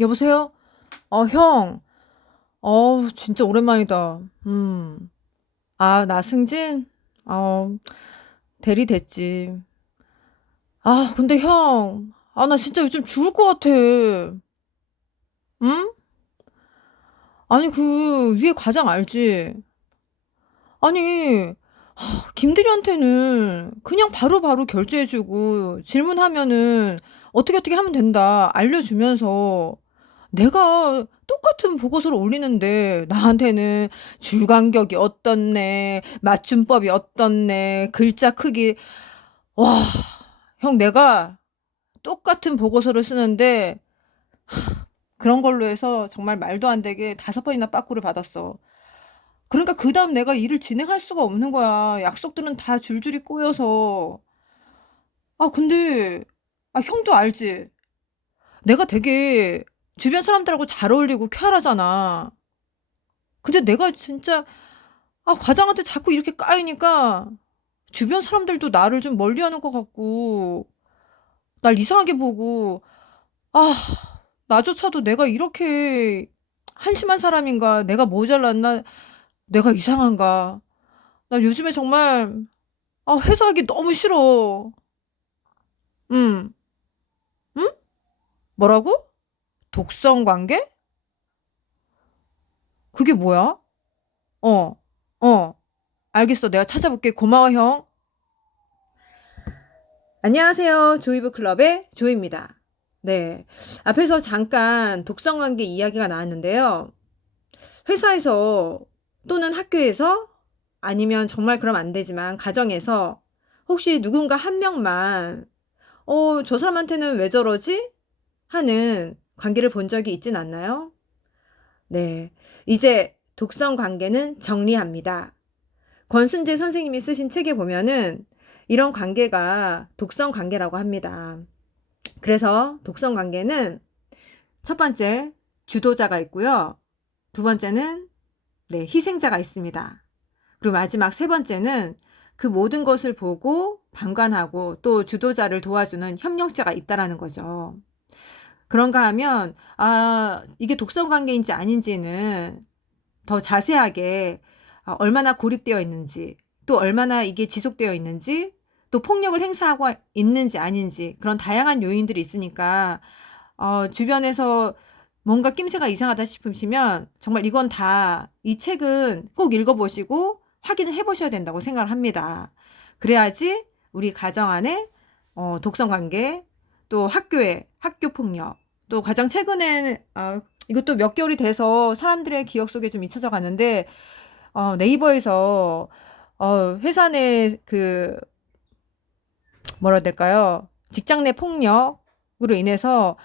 여보세요? 형. 진짜 오랜만이다. 나승진? 어, 대리 됐지. 근데 형. 나 진짜 요즘 죽을 것 같아. 응? 아니, 그, 위에 과장 알지? 아니, 김대리한테는 그냥 바로바로 결제해주고 질문하면은 어떻게 어떻게 하면 된다 알려주면서 내가 똑같은 보고서를 올리는데 나한테는 줄 간격이 어떻네, 맞춤법이 어떻네, 글자 크기. 와, 형 내가 똑같은 보고서를 쓰는데 그런 걸로 해서 정말 말도 안 되게 5번이나 빠꾸를 받았어. 그러니까 그 다음 내가 일을 진행할 수가 없는 거야. 약속들은 다 줄줄이 꼬여서. 근데, 형도 알지? 내가 되게 주변 사람들하고 잘 어울리고 쾌활하잖아. 근데 내가 진짜, 과장한테 자꾸 이렇게 까이니까 주변 사람들도 나를 좀 멀리 하는 것 같고, 날 이상하게 보고, 아, 나조차도 내가 이렇게 한심한 사람인가? 내가 모자랐나? 내가 이상한가? 나 요즘에 정말, 회사 하기 너무 싫어. 응, 응? 뭐라고? 독성 관계? 그게 뭐야? 어, 어, 알겠어. 내가 찾아볼게. 고마워, 형. 안녕하세요. 조이브 클럽의 조입니다. 네. 앞에서 잠깐 독성 관계 이야기가 나왔는데요. 회사에서 또는 학교에서 아니면 정말 그럼 안 되지만 가정에서 혹시 누군가 한 명만 저 사람한테는 왜 저러지? 하는 관계를 본 적이 있진 않나요? 네. 이제 독성 관계는 정리합니다. 권순재 선생님이 쓰신 책에 보면은 이런 관계가 독성 관계라고 합니다. 그래서 독성 관계는 첫 번째 주도자가 있고요. 두 번째는 네, 희생자가 있습니다. 그리고 마지막 세 번째는 그 모든 것을 보고 방관하고 또 주도자를 도와주는 협력자가 있다라는 거죠. 그런가 하면 이게 독성 관계인지 아닌지는 더 자세하게 얼마나 고립되어 있는지, 또 얼마나 이게 지속되어 있는지, 또 폭력을 행사하고 있는지 아닌지 그런 다양한 요인들이 있으니까 주변에서 뭔가 낌새가 이상하다 싶으시면 정말 이건 다 이 책은 꼭 읽어보시고 확인을 해보셔야 된다고 생각을 합니다. 그래야지 우리 가정 안에 독성 관계, 또 학교에 학교 폭력, 또 가장 최근에 이것도 몇 개월이 돼서 사람들의 기억 속에 좀 잊혀져 가는데 네이버에서 회사 내 뭐라 해야 될까요? 직장 내 폭력으로 인해서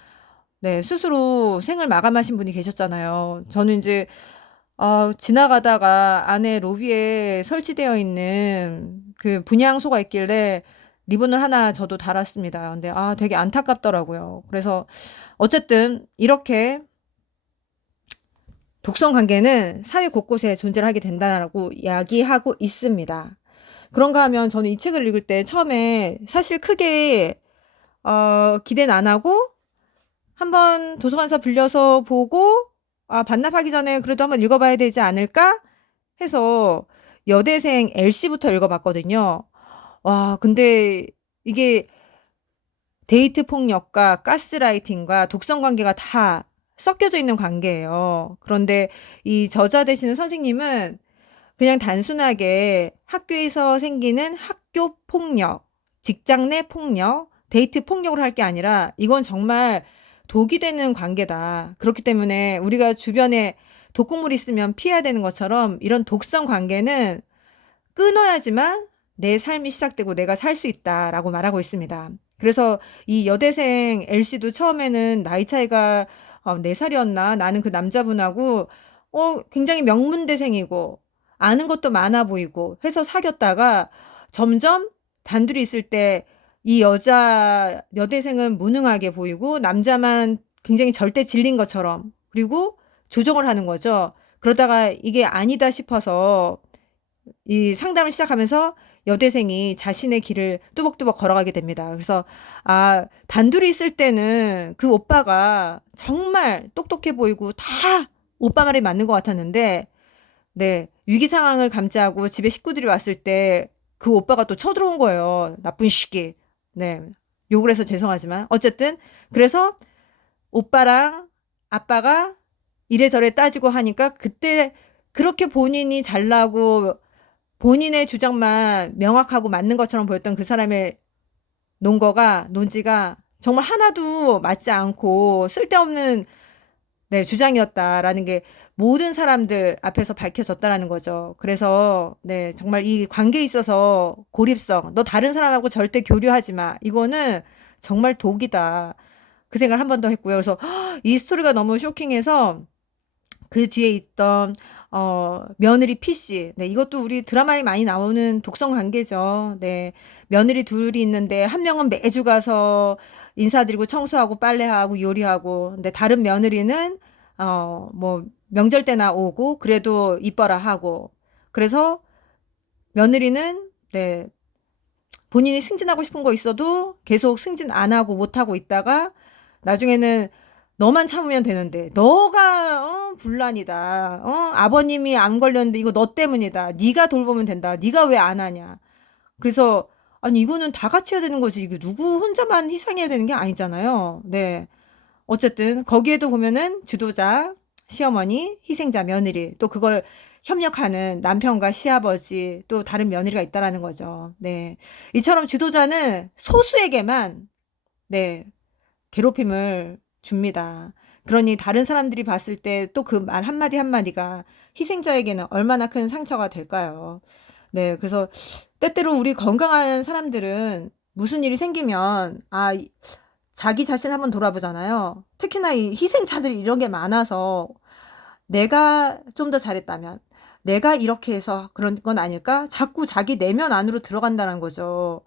네, 스스로 생을 마감하신 분이 계셨잖아요. 저는 이제 지나가다가 안에 로비에 설치되어 있는 그 분향소가 있길래 리본을 하나 저도 달았습니다. 근데 되게 안타깝더라고요. 그래서 어쨌든 이렇게 독성 관계는 사회 곳곳에 존재를 하게 된다라고 이야기하고 있습니다. 그런가 하면 저는 이 책을 읽을 때 처음에 사실 크게 기대는 안 하고 한번 도서관에서 빌려서 보고 반납하기 전에 그래도 한번 읽어봐야 되지 않을까 해서 여대생 LC부터 읽어봤거든요. 와, 근데 이게 데이트 폭력과 가스라이팅과 독성 관계가 다 섞여져 있는 관계예요. 그런데 이 저자 되시는 선생님은 그냥 단순하게 학교에서 생기는 학교 폭력, 직장 내 폭력, 데이트 폭력을 할 게 아니라 이건 정말 독이 되는 관계다. 그렇기 때문에 우리가 주변에 독극물이 있으면 피해야 되는 것처럼 이런 독성 관계는 끊어야지만 내 삶이 시작되고 내가 살 수 있다라고 말하고 있습니다. 그래서 이 여대생 L씨도 처음에는 나이 차이가 4살이었나? 나는 그 남자분하고 굉장히 명문대생이고 아는 것도 많아 보이고 해서 사귀었다가 점점 단둘이 있을 때 이 여대생은 무능하게 보이고 남자만 굉장히 절대 진린 것처럼 그리고 조정을 하는 거죠. 그러다가 이게 아니다 싶어서 이 상담을 시작하면서 여대생이 자신의 길을 뚜벅뚜벅 걸어가게 됩니다. 그래서 단둘이 있을 때는 그 오빠가 정말 똑똑해 보이고 다 오빠 말이 맞는 것 같았는데, 네, 위기 상황을 감지하고 집에 식구들이 왔을 때 그 오빠가 또 쳐들어온 거예요. 나쁜 시끼. 네, 욕을 해서 죄송하지만 어쨌든 그래서 오빠랑 아빠가 이래저래 따지고 하니까 그때 그렇게 본인이 잘나고 본인의 주장만 명확하고 맞는 것처럼 보였던 그 사람의 논지가 정말 하나도 맞지 않고 쓸데없는, 네, 주장이었다라는 게 모든 사람들 앞에서 밝혀졌다라는 거죠. 그래서 네, 정말 이 관계에 있어서 고립성, 너 다른 사람하고 절대 교류하지 마. 이거는 정말 독이다. 그 생각을 한 번 더 했고요. 그래서 이 스토리가 너무 쇼킹해서 그 뒤에 있던 며느리 P씨. 네, 이것도 우리 드라마에 많이 나오는 독성 관계죠. 네. 며느리 둘이 있는데 한 명은 매주 가서 인사드리고 청소하고 빨래하고 요리하고, 근데 다른 며느리는 뭐 명절 때나 오고 그래도 이뻐라 하고. 그래서 며느리는 네, 본인이 승진하고 싶은 거 있어도 계속 승진 안 하고 못 하고 있다가 나중에는 너만 참으면 되는데 너가 분란이다. 아버님이 암 걸렸는데 이거 너 때문이다. 네가 돌보면 된다. 네가 왜 안 하냐. 그래서 아니 이거는 다 같이 해야 되는 거지. 이게 누구 혼자만 희생해야 되는 게 아니잖아요. 네. 어쨌든 거기에도 보면은 주도자, 시어머니, 희생자, 며느리, 또 그걸 협력하는 남편과 시아버지, 또 다른 며느리가 있다라는 거죠. 네. 이처럼 주도자는 소수에게만 네, 괴롭힘을 줍니다. 그러니 다른 사람들이 봤을 때 또 그 말 한마디 한마디가 희생자에게는 얼마나 큰 상처가 될까요? 네, 그래서 때때로 우리 건강한 사람들은 무슨 일이 생기면 자기 자신 한번 돌아보잖아요. 특히나 이 희생자들이 이런 게 많아서 내가 좀 더 잘했다면, 내가 이렇게 해서 그런 건 아닐까? 자꾸 자기 내면 안으로 들어간다는 거죠.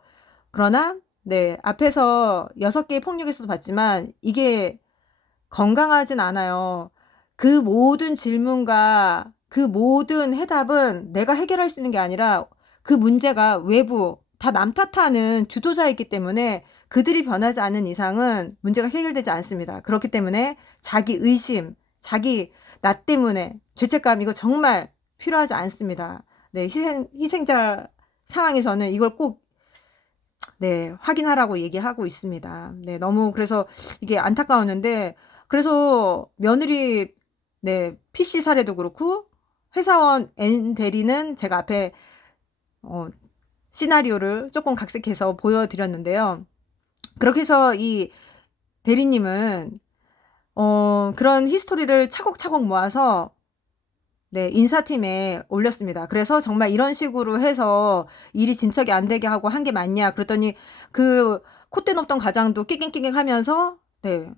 그러나 네, 앞에서 6개의 폭력에서도 봤지만 이게 건강하진 않아요. 그 모든 질문과 그 모든 해답은 내가 해결할 수 있는 게 아니라 그 문제가 외부, 다 남 탓하는 주도자이기 때문에 그들이 변하지 않는 이상은 문제가 해결되지 않습니다. 그렇기 때문에 자기 의심, 나 때문에 죄책감 이거 정말 필요하지 않습니다. 네, 희생자 상황에서는 이걸 꼭 네, 확인하라고 얘기하고 있습니다. 네, 너무 그래서 이게 안타까웠는데, 그래서 며느리, 네, PC 사례도 그렇고, 회사원 N 대리는 제가 앞에, 어, 시나리오를 조금 각색해서 보여드렸는데요. 그렇게 해서 이 대리님은, 그런 히스토리를 차곡차곡 모아서 네, 인사팀에 올렸습니다. 그래서 정말 이런 식으로 해서 일이 진척이 안 되게 하고 한 게 맞냐? 그랬더니 그 콧대 높던 과장도 낑낑낑낑 하면서 네,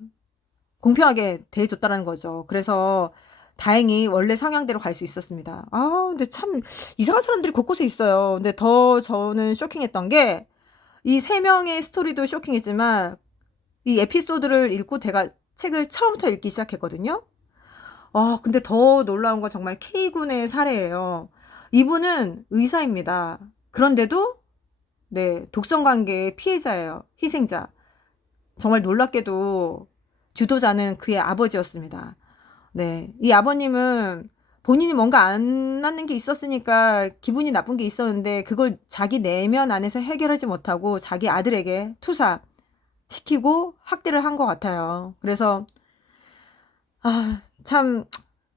공평하게 대해줬다는 거죠. 그래서 다행히 원래 성향대로 갈 수 있었습니다. 근데 참 이상한 사람들이 곳곳에 있어요. 근데 더 저는 쇼킹했던 게 이 3명의 스토리도 쇼킹했지만 이 에피소드를 읽고 제가 책을 처음부터 읽기 시작했거든요. 근데 더 놀라운 건 정말 K군의 사례예요. 이분은 의사입니다. 그런데도, 네, 독성 관계의 피해자예요. 희생자. 정말 놀랍게도 주도자는 그의 아버지였습니다. 네, 이 아버님은 본인이 뭔가 안 맞는 게 있었으니까 기분이 나쁜 게 있었는데 그걸 자기 내면 안에서 해결하지 못하고 자기 아들에게 투사시키고 학대를 한 것 같아요. 그래서 참,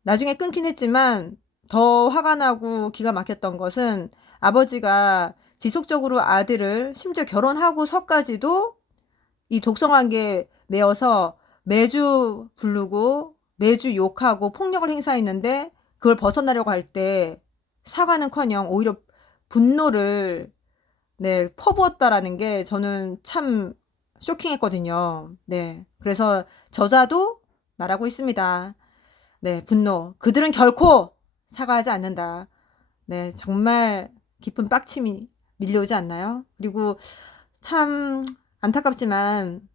나중에 끊긴 했지만 더 화가 나고 기가 막혔던 것은 아버지가 지속적으로 아들을 심지어 결혼하고서까지도 이 독성관계에 매여서 매주 부르고 매주 욕하고 폭력을 행사했는데 그걸 벗어나려고 할 때 사과는커녕 오히려 분노를 네, 퍼부었다라는 게 저는 참 쇼킹했거든요. 네. 그래서 저자도 말하고 있습니다. 네, 분노. 그들은 결코 사과하지 않는다. 네, 정말 깊은 빡침이 밀려오지 않나요? 그리고 참 안타깝지만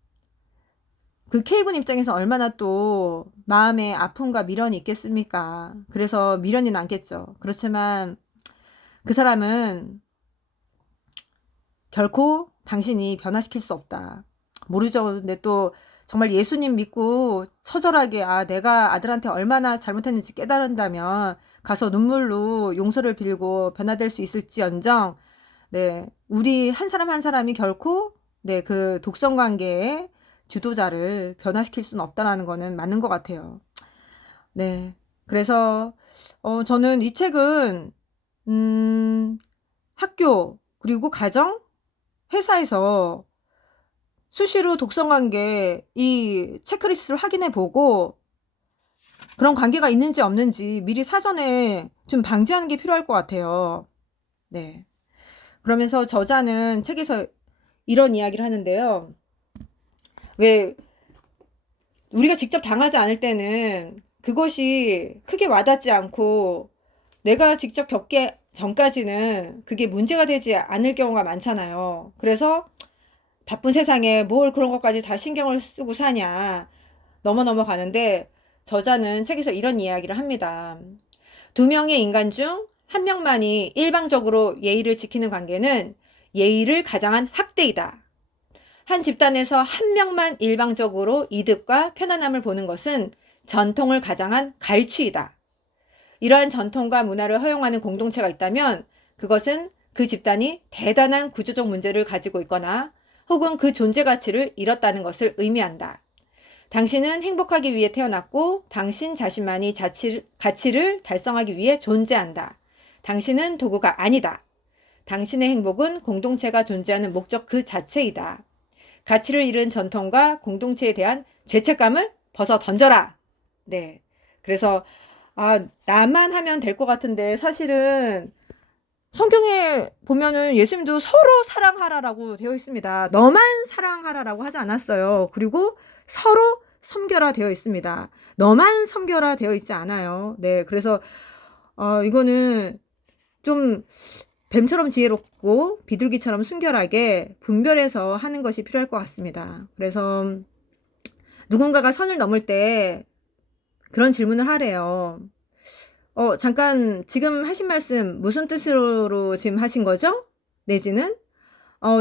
그 K군 입장에서 얼마나 또 마음에 아픔과 미련이 있겠습니까? 그래서 미련이 남겠죠. 그렇지만 그 사람은 결코 당신이 변화시킬 수 없다. 모르죠. 근데 또 정말 예수님 믿고 처절하게 내가 아들한테 얼마나 잘못했는지 깨달은다면 가서 눈물로 용서를 빌고 변화될 수 있을지언정, 네, 우리 한 사람 한 사람이 결코 그 독성 관계의 주도자를 변화시킬 수는 없다라는 거는 맞는 것 같아요. 네, 그래서 저는 이 책은 학교 그리고 가정, 회사에서 수시로 독성 관계 이 체크리스트를 확인해 보고 그런 관계가 있는지 없는지 미리 사전에 좀 방지하는 게 필요할 것 같아요. 네. 그러면서 저자는 책에서 이런 이야기를 하는데요. 왜 우리가 직접 당하지 않을 때는 그것이 크게 와닿지 않고 내가 직접 겪기 전까지는 그게 문제가 되지 않을 경우가 많잖아요. 그래서 바쁜 세상에 뭘 그런 것까지 다 신경을 쓰고 사냐 넘어가는데, 저자는 책에서 이런 이야기를 합니다. 두 명의 인간 중 한 명만이 일방적으로 예의를 지키는 관계는 예의를 가장한 학대이다. 한 집단에서 한 명만 일방적으로 이득과 편안함을 보는 것은 전통을 가장한 갈취이다. 이러한 전통과 문화를 허용하는 공동체가 있다면 그것은 그 집단이 대단한 구조적 문제를 가지고 있거나 혹은 그 존재 가치를 잃었다는 것을 의미한다. 당신은 행복하기 위해 태어났고 당신 자신만이 가치를 달성하기 위해 존재한다. 당신은 도구가 아니다. 당신의 행복은 공동체가 존재하는 목적 그 자체이다. 가치를 잃은 전통과 공동체에 대한 죄책감을 벗어 던져라. 네. 그래서 나만 하면 될 것 같은데 사실은 성경에 보면은 예수님도 서로 사랑하라라고 되어 있습니다. 너만 사랑하라라고 하지 않았어요. 그리고 서로 섬겨라 되어 있습니다. 너만 섬겨라 되어 있지 않아요. 네. 그래서 이거는 좀 뱀처럼 지혜롭고 비둘기처럼 순결하게 분별해서 하는 것이 필요할 것 같습니다. 그래서 누군가가 선을 넘을 때 그런 질문을 하래요. 잠깐 지금 하신 말씀 무슨 뜻으로 지금 하신 거죠? 내지는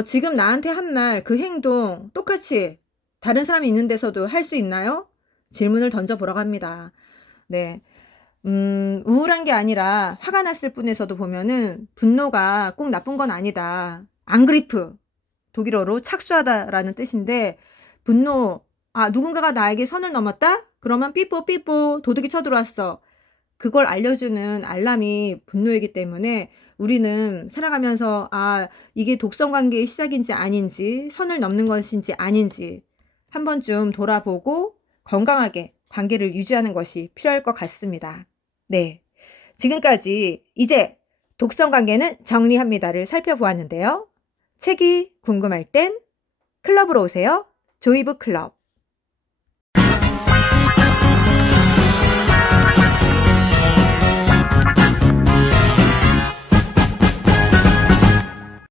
지금 나한테 한 말, 그 행동 똑같이 다른 사람이 있는 데서도 할 수 있나요? 질문을 던져보라고 합니다. 네. 우울한 게 아니라 화가 났을 뿐에서도 보면은 분노가 꼭 나쁜 건 아니다. 앙그리프, 독일어로 착수하다라는 뜻인데, 분노, 누군가가 나에게 선을 넘었다? 그러면 삐뽀 도둑이 쳐들어왔어. 그걸 알려주는 알람이 분노이기 때문에 우리는 살아가면서 이게 독성 관계의 시작인지 아닌지, 선을 넘는 것인지 아닌지 한 번쯤 돌아보고 건강하게 관계를 유지하는 것이 필요할 것 같습니다. 네. 지금까지 이제 독성 관계는 정리합니다를 살펴보았는데요. 책이 궁금할 땐 클럽으로 오세요. 조이북 클럽.